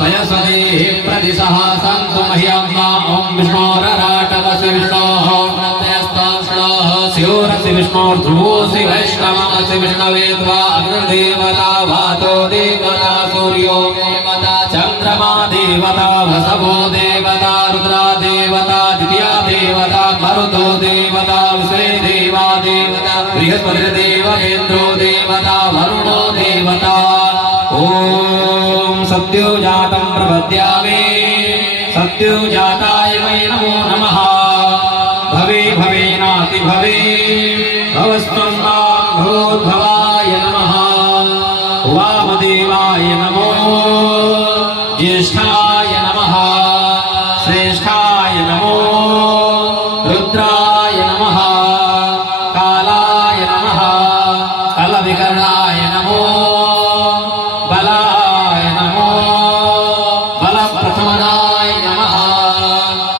वयसदे प्रतिशः सन्तु मह्यम् ॐ विष्णोरराटवसि विष्णोः प्रत्यस्तांश्लोः स्योरसि विष्णोर्ध्रुवोऽसि वैष्णवमसि विष्णवे त्वा अग्निर्देवता वातो देवता सूर्यो देवता चन्द्रमा देवता वसवो देवता रुद्रा देवता द्वितीया देवता मरुतो देवता विश्वे देवा देवता बृहस्पतिर्देवतेन्द्रो देवता वरुणो देवता ॐ सत्योजातं प्रपद्यामि सत्योजाताय वै नमो नमः भवे भवेनाति भवे भवस्त्वन्नाभूद्भवाय नमः वामदेवाय नमो ज्येष्ठाय नमः श्रेष्ठा